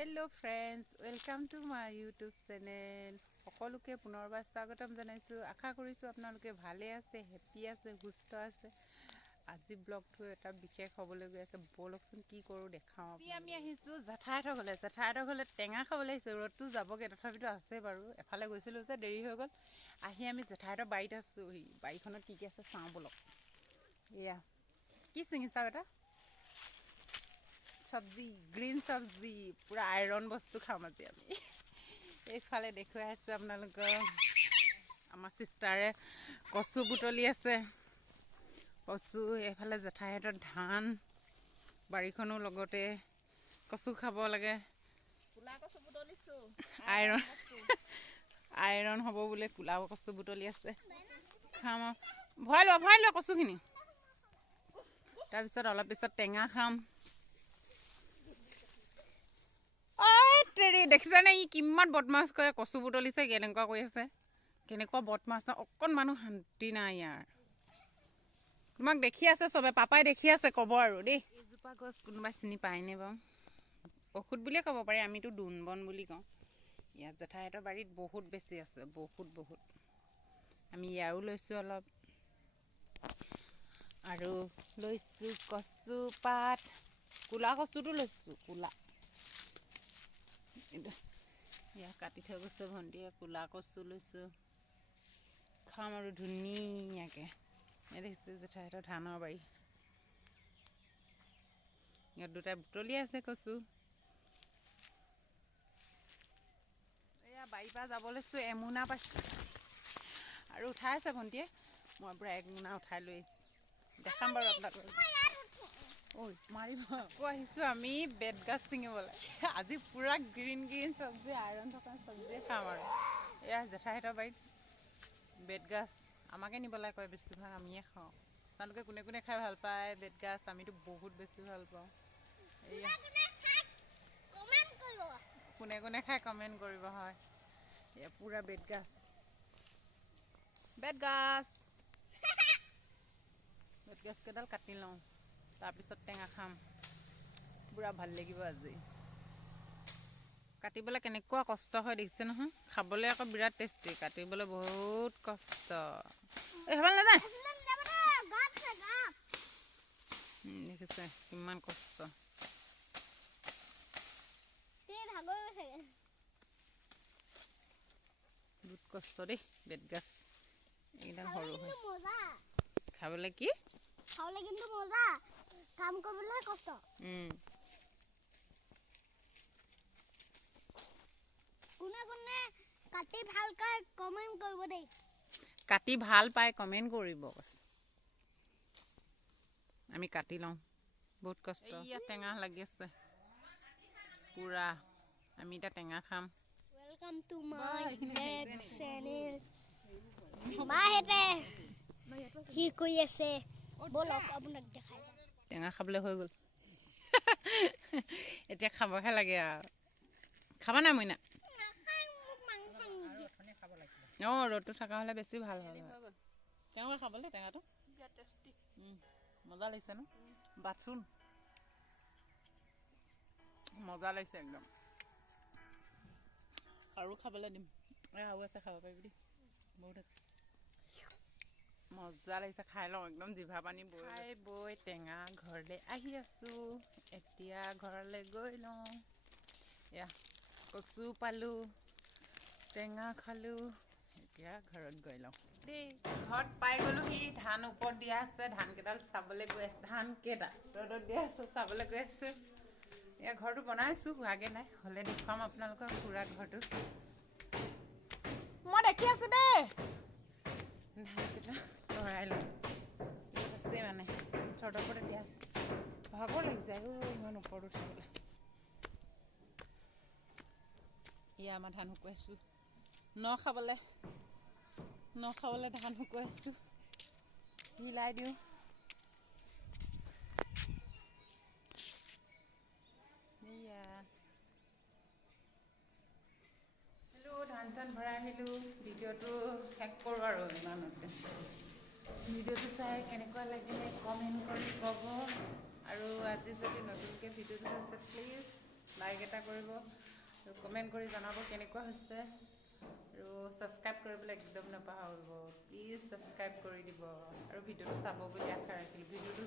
Hello friends, welcome to my YouTube channel. সকলোকে পুনৰবাৰ স্বাগতম জনাইছো। আশা কৰিছো আপোনালোকে ভালে আছে, হেপি আছে, সুস্থ আছে। আজি ব্লগটো এটা বিশেষ হ'বলৈ গৈ আছে। বলকচোন কি কৰো দেখাও। আমি আহিছো জেঠাইহঁতৰ ঘৰলে টেঙা খাবলৈ আহিছো। ৰ'দটো যাবগে তথাপিতো আছে বাৰু। এফালে গৈছিলো যে দেৰি হৈ গ'ল। আহি আমি জেঠাইহঁতৰ বাৰীত আছো। বাৰীখনত কি আছে চাওঁ বলক। এয়া কি চিঙিছা বেটা? সবজি গ্ৰীণ সবজি পুৰা আইৰণ বস্তু খাম আজি আমি। এইফালে দেখুৱাই আছোঁ আপোনালোকক আমাৰ চিষ্টাৰে কচু বুটলি আছে। কচু এইফালে জেঠাইহঁতৰ ধান বাৰীখনো লগতে কচু খাব লাগে। কুলা কচু বুটলিছোঁ আইৰণ হ'ব বোলে। কুলা কচু বুটলি আছে খাম আৰু ভৰাই লোৱা কচুখিনি। তাৰপিছত অলপ পিছত টেঙা খাম। দেখিছেনে ই কিমান বদমাছ কৰে? কচু বুটলিছে কেনেকুৱা কৰি আছে, কেনেকুৱা বদমাছ ন। অকণ মানুহ শান্তি নাই ইয়াৰ। তোমাক দেখি আছে চবে, পাপাই দেখি আছে ক'ব আৰু দেই। এইজোপা গছ কোনোবাই চিনি পায়নে বাৰু? ঔষধ বুলিয়ে ক'ব পাৰি, আমিতো দোন বন বুলি কওঁ। ইয়াত জেঠাইহঁতৰ বাৰীত বহুত বেছি আছে, বহুত। আমি ইয়াৰো লৈছোঁ অলপ, আৰু লৈছোঁ কচু পাত। ক'লা কচুটো লৈছোঁ, ক'লা। ইয়াক কাটি থৈ গৈছে ভণ্টিয়ে। ক'লা কচু লৈছোঁ, খাম আৰু ধুনীয়াকৈ। ইয়াত দেখিছে জেঠাইহঁতৰ ধানৰ বাৰী। ইয়াত দুটাই বুটলি আছে কচু। এয়া বাৰীৰ পৰা যাব লৈছোঁ, এমোনা পাইছোঁ আৰু উঠাই আছে ভণ্টিয়ে। মই পূৰা একমোনা উঠাই লৈ আহিছোঁ, দেখাম বাৰু আপোনালোকক। ঐ মাৰিব। আকৌ আহিছোঁ আমি বেতগাজ ছিঙিবলৈ। আজি পূৰা গ্ৰীণ চবজি, আইৰণ থকা চবজিয়ে খাম আৰু। এয়া জেঠাইহঁতৰ বাৰীত বেতগাজ আমাকে নিবলৈ কয়, বেছিভাগ আমিয়ে খাওঁ। আপোনালোকে কোনে কোনে খাই ভাল পায় বেতগাজ? আমিতো বহুত বেছি ভাল পাওঁ। এয়া কোনে কোনে খাই কমেণ্ট কৰিব। হয়, এয়া পূৰা বেতগাজ। বেতগাজকেইডাল কাটি লওঁ, তাৰপিছত টেঙা খাম। পূৰা ভাল লাগিব আজি। কাটিবলৈ কেনেকুৱা কষ্ট হয় দেখিছে নহয়? খাবলৈ আকৌ বিৰাট টেষ্টি, কাটিবলৈ বহুত কষ্ট। সেইফালে নাযায়। দেখিছে কিমান কষ্ট। বহুত কষ্ট দেই বেতগাজ। একদম সৰু হয় খাবলৈ। কি খাবলৈ কিন্তু মজা, কাম কৰিবলৈহে কষ্ট। কোনে কোনে কাটি ভালকৈ কমেণ্ট কৰিব দেই। কাটি ভাল পাই কমেণ্ট কৰিব। আমি কাটি লওঁ, বহুত কষ্ট। ইয়াত টেঙা লাগি আছে পূৰা। আমি এতিয়া টেঙা খাম। Welcome to my next channel. মাহেঁতে কি কৰি আছে বলক আপোনাক দেখাই যাওঁ। টেঙা খাবলৈ হৈ গ'ল। এতিয়া খাবহে লাগে আৰু। খাবা নাই মইনা? অঁ, ৰ'দটো থকা হ'লে বেছি ভাল হ'ল। কেনেকুৱা খাবলৈ টেঙাটো? মজা লাগিছে ন? বাথৰুম মজা লাগিছে একদম। আৰু খাবলৈ দিম। আৰু আছে, খাব পাৰিবি দেই, বহুত আছে। মজা লাগিছে, খাই লওঁ। একদম জিভা পানী বৈ টেঙা ঘৰলৈ আহি আছোঁ। এতিয়া ঘৰলৈ গৈ লওঁ। এয়া কচু পালোঁ, টেঙা খালোঁ। এতিয়া ঘৰত গৈ লওঁ দেই। ঘৰত পাই গ'লোহি। ধান ওপৰত দিয়া আছে, ধান কেইডাল চাবলৈ গৈ আছে। ধান কেইটা ৰ'দত দিয়া আছে, চাবলৈ গৈ আছোঁ। এয়া ঘৰটো বনাইছোঁ, হোৱাগৈ নাই। হ'লে দেখুৱাম আপোনালোকক পুৰা ঘৰটো। মই দেখি আছোঁ দেই। ধানকেইটা লৰাই লওঁ। ইয়াত আছে মানে চৰ্টৰ ওপৰতে দিয়া আছে। ভাগৰ লাগি যায় ইমান ওপৰত উঠিবলৈ। এয়া আমাৰ ধান শুকুৱাইছোঁ ন খাবলৈ ধান শুকুৱাইছোঁ। হিলাই দিওঁ। এয়া ধান চান ভৰাই আহিলোঁ। ভিডিঅ'টো শেষ কৰোঁ আৰু ইমানতে। ভিডিঅ'টো চাই কেনেকুৱা লাগিলে কমেণ্ট কৰি ক'ব। আৰু আজি যদি নতুনকৈ ভিডিঅ'টো চাইছে প্লিজ লাইক এটা কৰিব আৰু কমেণ্ট কৰি জনাব কেনেকুৱা হৈছে আৰু ছাবস্ক্ৰাইব কৰিবলৈ একদম নাপাহৰিব প্লিজ ছাবস্ক্ৰাইব কৰি দিব আৰু ভিডিঅ'টো চাব বুলি আশা ৰাখিলোঁ ভিডিঅ'টো